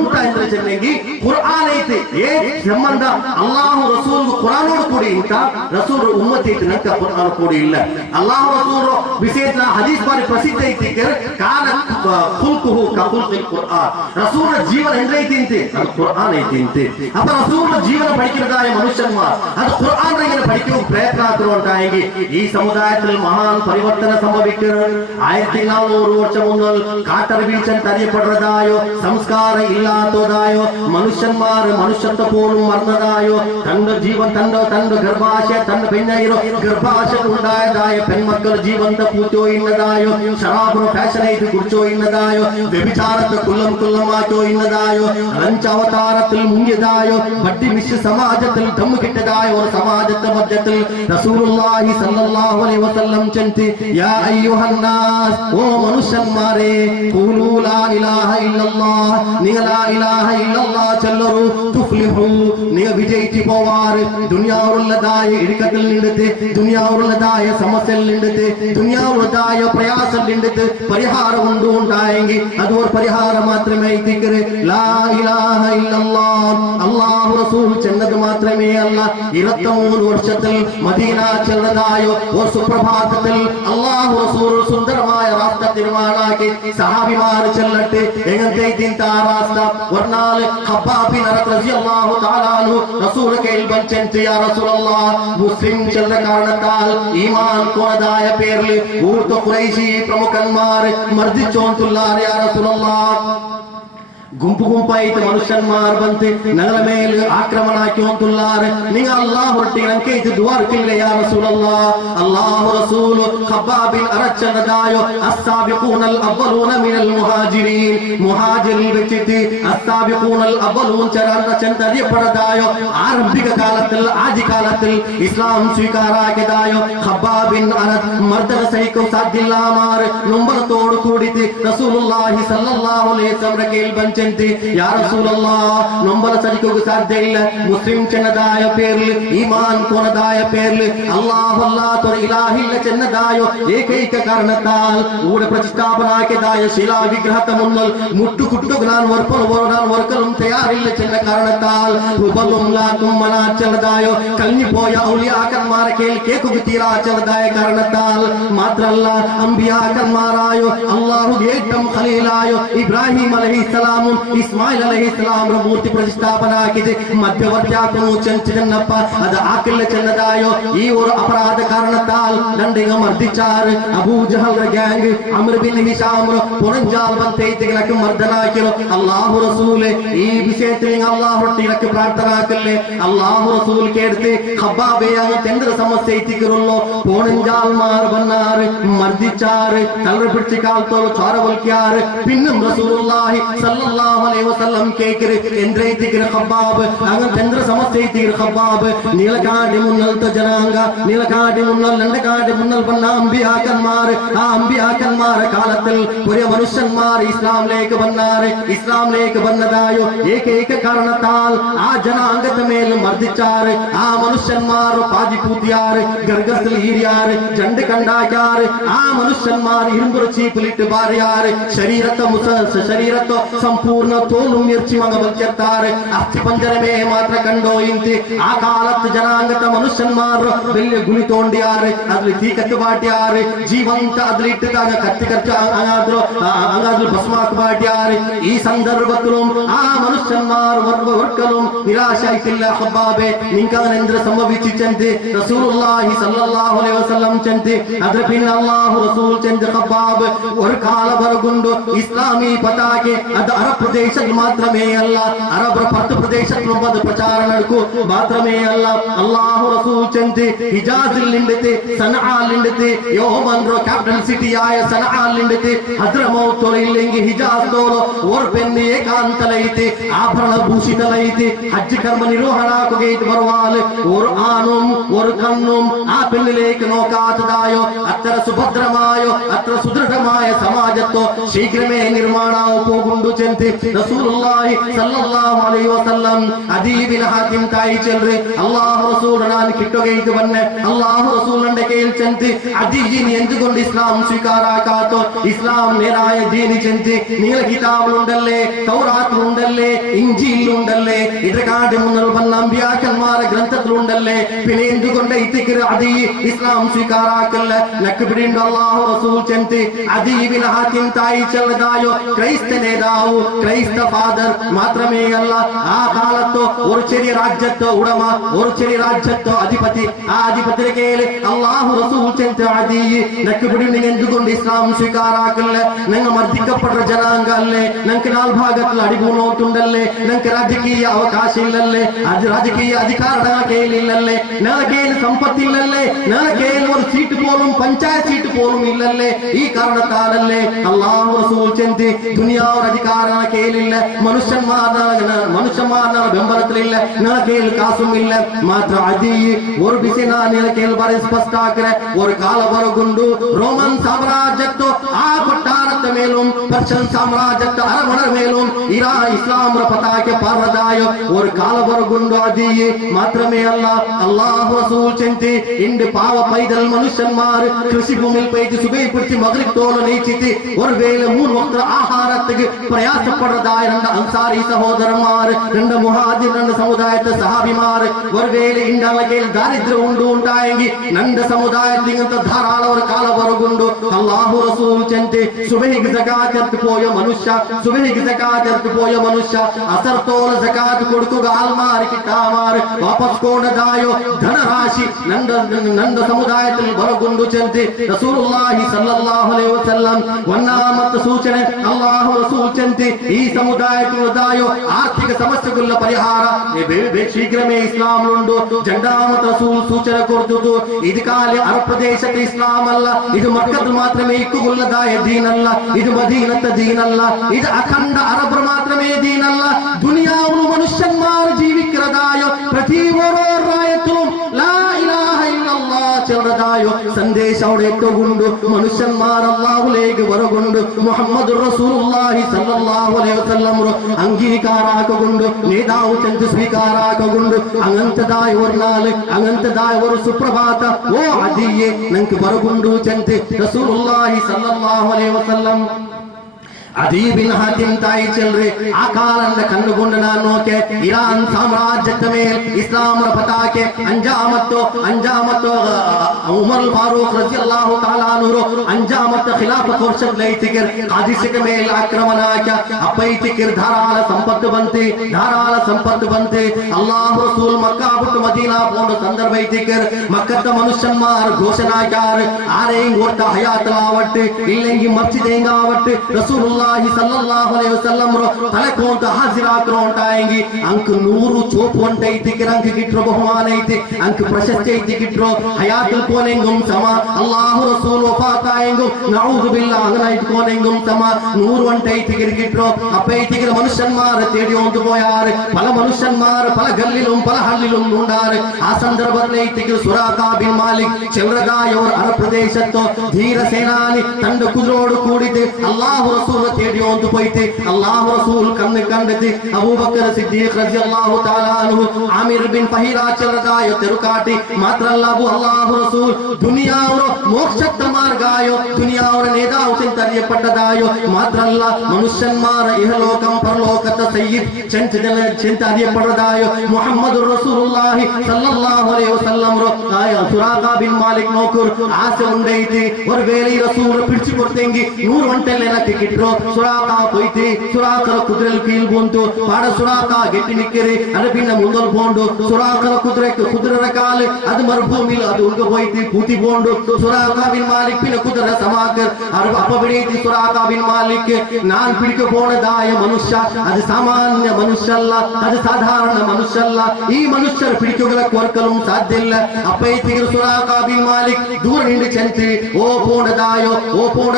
ದುರಂತ ಅಂದ್ರೆ ಚೆನ್ನೆಂಗಿ ಕುರ್ಆನ್ ಐತಿ ಏ ಸಂಬಂಧ ಅಲ್ಲಾಹು ರಸೂಲ್ ಕುರ್ಆನೋಡು ಕೂಡಿ ಇಂತ ರಸೂಲ್ ಉಮ್ಮತಿ ಐತಿ ನಕ್ಕ ಕುರ್ಆನ್ ಕೂಡಿ ಇಲ್ಲ ಅಲ್ಲಾಹು ರಸೂಲ್ ವಿಶೇಷ ಹದೀಸ್ ಬಾರಿ ಪ್ರಸಿದ್ಧ ಐತಿ ಕಾನ ಖುಲ್ಕುಹು ಕಖುಲ್ಕಿಲ್ ಕುರ್ಆನ್ ರಸೂಲ್ ಜೀವನ ಎಂದ್ರೈತಿ ಅಂತೆ ಅದು ಕುರ್ಆನ್ ಐತಿ ಅಂತೆ ಅಪ್ಪ ರಸೂಲ್ ಜೀವನ പഠിക്കുന്നതായ മനുഷ്യന്മാർ അത് ഖുർആൻ ഇങ്ങനെ പഠിക്കാൻ പ്രയത്നമാക്കുന്നുണ്ടായെങ്കിൽ ഈ സമുദായത്തിൽ മഹാൻ പരിവർത്തനം സംഭവിക്കുന്നത് 1400 വർഷം മുതൽ കാട്ടറിവീഴ്ചൻ തരിയപ്പെടുന്നതായോ സംസ്കാരം ഇല്ലാത്തതായോ മനുഷ്യന്മാർ മനുഷ്യത്വ പോലും മറന്നതായോ തന്റെ ജീവൻ തന്റെ ഗർഭാശയ തന്റെ പെണ്ണയിരോ ഗർഭാശയം ഉണ്ടായതായ പെൺമക്കൾ ജീവന്റെ പൂച്ചോ ഇന്നതായോ ശറാബിന് ഫാഷനായിട്ട് കുറിച്ചോ ഇന്നതായോ വ്യഭിചാരത്തെ കുല്ലമാറ്റോ ഇന്നതായോ ലഞ്ചവതാരത്തിൽ മുങ്ങിയതായോ വട്ടി മിശ്ര സമാജത്തിൽ ദമ്മു കിട്ടതായ ഒരു സമാജത്തെ മധ്യത്തിൽ റസൂലുള്ളാഹി സ്വല്ലല്ലാഹു അലൈഹി വസല്ലം ചൊല്ലി യാ അയ്യുഹന്നാസ് ഓ മനുഷ്യന്മാരെ ഖൂലൂ ലാ ഇലാഹ ഇല്ലല്ലാഹ് നിങ്ങൾ ലാ ഇലാഹ ഇല്ലല്ലാഹ് ചൊല്ലൂ തുഫ്ലിഹു നിങ്ങൾ വിജയിച്ചു പോവാർ ദുനിയാവുള്ളതായ ഇടുക്കത്തിൽ നിന്നിട്ട് ദുനിയാവുള്ളതായ സമസ്യയിൽ നിന്നിട്ട് ദുനിയാവുള്ളതായ പ്രയാസം നിന്നിട്ട് പരിഹാരം ഉണ്ടായെങ്കിൽ അത് ഒരു പരിഹാരം മാത്രമേ ദിക്റ് ലാ ഇലാഹ ഇല്ലല്ലാഹ് അല്ലാഹു റസൂൽ ചെന്നത് മാത്രമേ അല്ല 23 വർഷത്തിൽ മദീന ചെന്നതായോ ഒരു സുപ്രഭാതത്തിൽ അല്ലാഹു റസൂൽ സുന്ദരമായ റാസ്ത നിർമ്മാണാക്കി സഹാബിമാർ ചെല്ലട്ടെ എങ്ങനത്തെ തിന്താ റാസ്ത വർനാൽ ഖബ്ബാബ് ബിൻ അറത്ത് റളിയല്ലാഹു തആല അൻഹു റസൂൽ കേൾബൻ ചെന്തി യാ റസൂലല്ലാഹ് മുസ്ലിം ചെന്ന കാരണത്താൽ ഈമാൻ കോണതായ പേരിൽ ഊർദ ഖുറൈശി പ്രമുഖന്മാർ മർദിച്ചോണ്ടുള്ളാർ യാ റസൂലല്ലാഹ് ಗುಂಪು ಗುಂಪಾಯಿತು ಮನುಷ್ಯನ್ಮಾರ್ ಬಂತು ನಗರ ಮೇಲೆ ಆಕ್ರಮಣ ಹಾಕಿವಂತುಲ್ಲಾರ ನೀವು ಅಲ್ಲಾಹ್ ಹೊರಟಿ ನಂಗೆ ಇದು ದುವಾರ್ಕಿಲ್ಲ ಯಾ ರಸೂಲಲ್ಲಾಹ್ ಅಲ್ಲಾಹು ರಸೂಲ್ ಖಬ್ಬಾಬ್ ಬಿನ್ ಅರತ್ ಚನ್ನದಾಯೋ ಅಸ್ಸಾಬಿಕೂನ ಅಲ್ ಅವ್ವಲೂನ ಮಿನಲ್ ಮುಹಾಜಿರೀನ್ ಮುಹಾಜಿರಿಲ್ വെച്ചിട്ട് അസ്സാബിഖൂന അൽ അവ്വലൂൻ ചന്തറിയപ്പെടുന്നതായോ ആരംഭിക കാലത്തിൽ ആദികാലത്തിൽ ഇസ്ലാം സ്വീകാരാക്കിയതായോ ഖബ്ബാബ് ബിൻ അരത് മർദ്ദന സഹിക്കാൻ സാധ്യമില്ലാമാർ നൊമ്പരത്തോട് കൂടിയിട്ട് റസൂലുള്ളാഹി സ്വല്ലല്ലാഹു അലൈഹി വസല്ലം കേൾബൻ യാ റസൂലല്ലാഹ് നൊമ്പല സഹിക്കുക സാധ്യമില്ല മുസ്ലിം ചെന്നതായ പേരിൽ ഈമാൻ കോണതായ പേരിൽ അല്ലാഹു അല്ലാഹു ഇലാഹില്ല ചെന്നതായോ ഏകൈക കാരണത്താൽ ഊടെ പ്രതിഷ്ഠാപനാക്കിയതായ ശിലാ വിഗ്രഹത്തെ മുന്നിൽ മുട്ടുകുട്ടുകാൻ വർക്കലും തയ്യാറില്ല ചെന്ന കാരണത്താൽ ഉപലും ലാക്കും മനാ ചെന്നതായോ കഴിഞ്ഞുപോയ ഔലിയാക്കന്മാരെ കേൾക്കുക തീരാ ചെന്നതായ കാരണത്താൽ മാത്രമല്ല അമ്പിയാക്കന്മാരായോ അല്ലാഹു ഏറ്റവും ഖലീലായോ ഇബ്രാഹിം അലൈഹിസ്സലാം ഇസ്മായിൽ അലൈഹിസ്സലാം മൂർത്തി പ്രതിഷ്ഠാപനാക്കിയത് മധ്യവർത്തിയാക്കുന്നു ചെന്നപ്പ അത് ആക്കില്ല ചെന്നതായോ ഈ ഒരു അപരാധ കാരണത്താൽ രണ്ടിങ്ങ മർദ്ദിച്ചാർ Abu Jahl gang Amr bin Hisham പുറഞ്ചാൽ ബന്തേതികളൊക്കെ മർദ്ദനാക്കിയോ അല്ലാഹു റസൂലെ ഈ വിഷയത്തിൽ അല്ലാഹു റട്ടിലക്ക് പ്രാർത്ഥനാക്കല്ലേ അല്ലാഹു റസൂൽ കേടുത്ത് ഖബ്ബാബേ അങ്ങ് തെന്ദ്ര സമസ്യ എത്തിക്കുള്ളൂ പുറഞ്ചാൽമാർ വന്നാർ മർദ്ദിച്ചാർ കല്ലറ പിടിച്ച് കാലത്തോളം ചോരവൽക്കിയാർ പിന്നും റസൂലുള്ളാഹി സല്ലല്ലാഹു അലൈഹി വസല്ലം കേക്കര് എന്ത്രൈതികര ഖബ്ബാബ് അങ്ങ് ചന്ദ്ര സമസ്യൈതികര ഖബ്ബാബ് നീലകാടി മുന്നൽത്തെ ജനാംഗ നീലകാടി മുന്നൽ രണ്ടകാടി മുന്നൽ വന്ന അമ്പിയാക്കന്മാർ ആ അമ്പിയാക്കന്മാരെ കാലത്തിൽ ഒരു മനുഷ്യന്മാർ ഇസ്ലാമിലേക്ക് വന്നതായോ ഏകൈക കാരണത്താൽ ആ ജനാംഗത്തെ മേൽ മർദ്ദിച്ചാർ ആ മനുഷ്യന്മാർ പാജിപൂത്തിയാർ ഗർഗത്തിൽ ഈരിയാർ ജണ്ട് കണ്ടാക്കാർ ആ മനുഷ്യന്മാർ ഇരുമ്പുറ ചീപ്പിലിട്ട് ബാറിയാർ ശരീരത്തെ ಸಂಪೂರ್ಣ ತೋಲು ಮಿರ್ಚಿ ಮಗಬಲ್ತಾರೆ ಅಸ್ಥಿ ಪಂಜರಮೇ ಮಾತ್ರ ಕಂಡೋ ಇಂತಿ ಆ ಕಾಲത്ത് ಜನಾಂಗತ ಮನುಷ್ಯನ್ಮಾರು വലിയ ಗುಣಿ തോണ്ടിയാറ് അതിൽ തീ കത്തുപാട്ടിയാറ് ജീവന്ത അതിലിട്ടിട്ടാണ് കത്തിക്കച്ച അങ്ങാതിൽ ഭസ്മാക്ക് പാട്ടിയാറ് ഈ സന്ദർഭത്തിലും ആ മനുഷ്യന്മാർ ഒരിക്കലും നിരാശായിട്ടില്ല ഖബ്ബാബേ നിങ്ങൾക്ക് എന്ത് സംഭവിച്ചിട്ടുണ്ട് റസൂലുള്ളാഹി സ്വല്ലല്ലാഹു അലൈഹി വസല്ലം ചെന്ത് അതിൽ പിന്നെ അല്ലാഹു റസൂൽ ചെന്ത് ഖബ്ബാബ് ഒരു കാലവരകൊണ്ട് ഇസ്ലാമി പതാകെ അത് അറബ് പ്രദേശത്തിൽ മാത്രമേ അല്ല അറബ് 10 പ്രദേശത്തിലും അത് പ്രചാരണം നടക്കൂ മാത്രമേ അല്ല അല്ലാഹു റസൂൽ ചെന്ത് ഹിജാസിൽ നിന്നിട്ട് സനആൽ നിന്നിട്ട് യോമൻറോ ക്യാപിറ്റൽ സിറ്റി ആയ സനആൽ നിന്നിട്ട് ഹദ്രമൗത്ത് ഇല്ലെങ്കിൽ ഹിജാസ് തോലോ ഓർ പെണ്ണ് ഏകാന്തലൈറ്റ് ആ ആഭരണ ഭൂഷിതലൈത്ത് ഹജ്ജ് കർമ്മ നിർവഹണാക്കുകയിട്ട് ബർവാല് ഒരു ആണും ഒരു കണ്ണും ആ പെണ്ണിലേക്ക് നോക്കാത്തതായോ അത്ര സുഭദ്രമായോ അത്ര സുദൃഢമായ സമാജത്തോ ശീഘ്രമേ നിർമ്മാണാവോ പോകുന്നു ചെന്ന് റസൂലുള്ളാഹി സല്ലല്ലാഹു അലൈഹി വസല്ലം അദീ ബിൻ ഹാത്തിം തായി ചെല്ല് അല്ലാഹു റസൂലിനാൻ കിട്ടുകയിട്ട് വന്നെ അല്ലാഹു റസൂലിന്റെ കയ്യിൽ ചെന്ന് അദീനി എന്തുകൊണ്ട് ഇസ്ലാം സ്വീകാരാക്കാത്തോ ഇസ്ലാം നേരായ ദീനി ചെന്ന് നീല കിതാബിലുണ്ടല്ലേ തൗറാത്തിലുണ്ടല്ലേ ഇഞ്ചിയിലുണ്ടല്ലേ ഇതക്കാട് മുന്നിൽ വന്ന അമ്പിയാക്കന്മാരെ ഗ്രന്ഥത്തിലുണ്ടല്ലേ പിന്നെ എന്തുകൊണ്ട് ഇത്തിക്കര് അദീ ഇസ്ലാം സ്വീകാരാക്കല്ല നക്ക് പിടിയുണ്ട് അല്ലാഹു റസൂൽ ചെന്ന് അദീ ബിൻ ഹാത്തിം തായി ചെല്ലതായോ ക്രൈസ്ത നേതാവ് ക്രൈസ്ത ഫാദർ മാത്രമേ അല്ല ആ കാലത്തോ ഒരു ചെറിയ രാജ്യത്തോ ഉടമ ഒരു ചെറിയ രാജ്യത്തോ അധിപതി ആ അധിപതിയുടെ കയ്യിൽ അല്ലാഹു റസൂൽ ചെന്ന് അദീ നക്ക് പിടിയുണ്ട് എന്തുകൊണ്ട് ഇസ്ലാം സ്വീകാരാക്കല്ല നിങ്ങൾ മർദ്ദിക്കപ്പെട്ട ജനാംഗ അല്ലേ നിങ്ങൾക്ക് നാൽഭാഗത്തിൽ അടിപൂണോട്ടുണ്ടല്ലേ നിങ്ങൾക്ക് രാജകീയ അവകാശം ഇല്ലല്ലേ രാജകീയ അധികാര കയ്യിലില്ലല്ലേ ഞങ്ങളുടെ കയ്യിൽ സമ്പത്തില്ലല്ലേ ഞങ്ങളുടെ കയ്യിൽ ഒരു സീറ്റ് പോലും പഞ്ചായത്ത് സീറ്റ് പോലും ഇല്ലല്ലേ ഈ കാരണത്താലല്ലേ അല്ലാഹു റസൂൽ ചെന്ന് ദുനിയാവ് അധികാര കയ്യിലില്ല മനുഷ്യന്മാരുടെ ബെമ്പലത്തിലില്ല ഞങ്ങളുടെ കയ്യിൽ കാസും ഇല്ല മാത്ര അദീ ഒരു ಬಿಸಿನ ನಿನ್ನ ಕೈಯಲ್ಲಿ ಬಾರಿ ಸ್ಪಷ್ಟ ಆಗ್ರೆ ஒரு ಕಾಲ ಬರಗುಂಡು ರೋಮನ್ ಸಾಮ್ರಾಜ್ಯತ್ತು ಆ ಕೊಟ್ಟಾರದ ಮೇಲೂ ಪರ್ಷಿಯನ್ ಸಾಮ್ರಾಜ್ಯದ ಅರಮನೆ ಮೇಲೂ ಇರಾ ಇಸ್ಲಾಂ ಪತಾಕೆ ಪಾರದಾಯ ஒரு ಕಾಲ ಬರಗುಂಡು ಅದೀ മാത്രമേ അല്ല അല്ലാഹു റസൂൽ ചെന്തി ഇണ്ട് പാവ പൈതൽ മനുഷ്യന്മാർ കൃഷി ഭൂമിയിൽ പോയിട്ട് സുബൈപിടിച്ച് മഗ്രിബ് തോല നീച്ചിട്ട് ഒരു വേള 3 വക്ത ആഹാരത്തിക്ക് പ്രയാസപ്പെടുന്നതായ രണ്ട് അൻസാരി സഹോദരന്മാർ രണ്ട് മുഹാജിർ രണ്ട് സമുദായത്തെ സഹാബിമാർ ഒരു വേള ഇണ്ടവകയിൽ ദാരിദ്ര്യം ഉണ്ടായെങ്കിൽ രണ്ട് സമുദായത്തിൽ ഇങ്ങനത്തെ ധാരാളം ഒരു കാല ಬರಗುಂಡು അല്ലാഹു റസൂൽ ചെന്തി സുബഹിക്ക് സകാത്ത് എടുത്ത് പോയ മനുഷ്യ സുബഹിക്ക് സകാത്ത് എടുത്ത് പോയ മനുഷ്യ അസർത്തോല സകാത്ത് കൊടുക്കുക ആൽമാർ കിട്ടാമാർ വാപസ് കൊണ്ടതായോ ധനരാശി നന്ദ സമുദായത്തിൽ ಬರಗುಂಡು ചെന്തി റസൂലുള്ളാഹി സ്വല്ലല്ലാഹു അലൈഹി വസല്ലം ഒന്നാമത്തെ സൂചന അല്ലാഹു റസൂൽ ചെന്തി ഈ സമുദായത്തിലുള്ളതായോ ആർത്ഥിക സമസ്യകളുടെ പരിഹാര ശീഘ്രമേ ഇസ്ലാമിലുണ്ട് രണ്ടാമത്തെ റസൂൽ സൂചന കൊടുത്തു ഇത് കാല അറബ് പ്രദേശത്തെ ഇസ്ലാം അല്ല ഇത് മക്കത്തിൽ മാത്രമേ ഇക്കുള്ളതായ ദീനല്ല ഇത് മദീനത്തെ ദീനല്ല ഇത് അഖണ്ഡ അറബ് മാത്രമേ ദീനല്ല ദുനിയാവിൽ മനുഷ്യന്മാർ ജീവിക്കുന്നതായ പ്രതി ഓരോ രായത്തിലും ലാ ഇലാഹ ഇല്ലല്ലാഹ് ചെറുതായോ സന്ദേശം അവിടെ എത്തുകൊണ്ട് മനുഷ്യന്മാർ അല്ലാഹുലേക്ക് വരകൊണ്ട് മുഹമ്മദ് റസൂലുള്ളാഹി സ്വല്ലല്ലാഹു അലൈഹി വസല്ലം അംഗീകാരാക്കുകൊണ്ട് നേതാവ് ചെന്ന് സ്വീകാരാക്കുകൊണ്ട് അങ്ങനത്തതായ ഒരു നാള് അങ്ങനത്തതായ ഒരു സുപ്രഭാത ഓ അദിയെ നിങ്ങൾക്ക് വരകൊണ്ട് ചെന്ന് റസൂലുള്ളാഹി സ്വല്ലല്ലാഹു അലൈഹി വസല്ലം അദീ ബിൻ ഹാത്തിം തായി ചെല്ല് ആ കാലന്റെ കണ്ണുകൊണ്ട് ഞാൻ നോക്കെ ഇറാൻ സാമ്രാജ്യത്തെ മേൽ ഇസ്ലാമിന്റെ പതാക്കെ അഞ്ചാമത്തോ ഉമർ ഫാറൂഖ് റളിയല്ലാഹു തആല അൻഹു അഞ്ചാമത്തെ ഖിലാഫത്ത് വർഷത്തിലേക്ക് ഖാദിസിന്റെ മേൽ ആക്രമണാക്ക അപ്പൈതിക്ക് ധാരാളം സമ്പത്ത് ബന്ത് അല്ലാഹു റസൂൽ മക്ക വിട്ട് മദീന പോന്ന സന്ദർഭത്തിക്ക് മക്കത്തെ മനുഷ്യന്മാർ ഘോഷണാക്കാർ ആരെയും ഓട്ട ഹയാത്തിലാവട്ടെ ഇല്ലെങ്കിൽ മസ്ജിദേങ്കാവട്ടെ റസൂലുള്ളാഹി സല്ലല്ലാഹു അലൈഹി വസല്ലം തലക്കോന്ത ഹാസിറാക്കറോണ്ടായെങ്കിൽ അങ്ക് 100 ചോപ്പ് ഉണ്ടൈതിക്ക് അങ്ക് കിട്ടോ ബഹുമാനൈതി അങ്ക് പ്രശസ്തി കിട്ടോ ഹയാത്തിൽ പോനെങ്കും സമ അല്ലാഹു റസൂൽ വഫാത്തായെങ്കും നഊദു ബില്ലാഹ് അങ്ങനായിട്ട് പോനെങ്കും സമ 100 ഉണ്ടൈതിക്ക് കിട്ടോ അപ്പൈതിക്ക് മനുഷ്യന്മാരെ തേടി ഓന്തു പോയാർ പല മനുഷ്യന്മാർ പല ഗല്ലിലും പല ഹള്ളിലും ഉണ്ടാർ ആ സന്ദർഭത്തിലേക്ക് സുറാഖ ബിൻ മാലിക് ചെറുതായ ഒരു അറബ് പ്രദേശത്തോ ധീര സേനാനി തന്റെ കുതിരോട് കൂടിയിട്ട് അല്ലാഹു റസൂൽ തേടി ഓന്തു പോയിട്ട് അല്ലാഹു റസൂൽ കണ്ടിട്ട് അബൂബക്കർ സിദ്ദീഖ് റളിയല്ലാഹു തആല അൻഹു ആമിർ ബിൻ ഫഹീറ ചെറുതായ തെറുകാട്ടി മാത്രല്ല അല്ലാഹു റസൂൽ ദുനിയാവുടെ മോക്ഷത്തെ മാർഗായോ ദുനിയാവുടെ നേതാവ് അറിയപ്പെട്ടതായോ മാത്രല്ല മനുഷ്യന്മാർ ഇഹലോകം പരലോകത്തെ സയ്യിദ് ചെന്ന് അറിയപ്പെട്ടതായോ മുഹമ്മദ് റസൂലുള്ളാഹി സല്ലല്ലാഹു അലൈഹി വസല്ലം സുറാഖ ബിൻ മാലിക് നോക്കൂ ആശ ഉണ്ടായിട്ട് ഒരു വേളി റസൂൽ പിടിച്ചു കൊടുത്തെങ്കിൽ 100 വണ്ടല്ലേ എനിക്ക് കിട്ടോ സുറാഖ പോയിട്ട് സുറാഖ കുതിരൽ കീൽ ಬಂತು ಪಾಡ ಸುರಾಕ ಗೆಟ್ಟಿ ನಿಕ್ಕರಿ ಅದು ಪಿನ್ನ ಮುಂದಲ್ ಪೋಂಡು ಸುರಾಕರ ಕುದುರೆರ ಕಾಲು ಅದು ಮರುಭೂಮಿಲ್ ಅದು ಉಂಗ ಹೋಯ್ತಿ ಕೂತಿ ಪೋಂಡು ಸುರಾಕ ಬಿನ್ ಮಾಲಿಕ್ ಪಿನ ಕುದುರೆ ಸಮಾಕರ್ ಅದು ಅಪ್ಪ ಬಿಡೈತಿ ಸುರಾಕ ಬಿನ್ ಮಾಲಿಕ್ ನಾನ್ ಪಿಡಿಕ ಪೋಣದಾಯ ಮನುಷ್ಯ ಅದು ಸಾಮಾನ್ಯ ಮನುಷ್ಯ ಅಲ್ಲ ಅದು ಸಾಧಾರಣ ಮನುಷ್ಯ ಅಲ್ಲ ಈ ಮನುಷ್ಯರ ಪಿಡಿಕಗಳ ಕೊರಕಲು ಸಾಧ್ಯ ಇಲ್ಲ ಅಪ್ಪ ಐತಿಗರು ಸುರಾಕ ಬಿನ್ ಮಾಲಿಕ್ ದೂರ ನಿಂಡು ಚೆಂತಿ ಓ ಪೋಣದಾಯೋ ಓ ಪೋಣ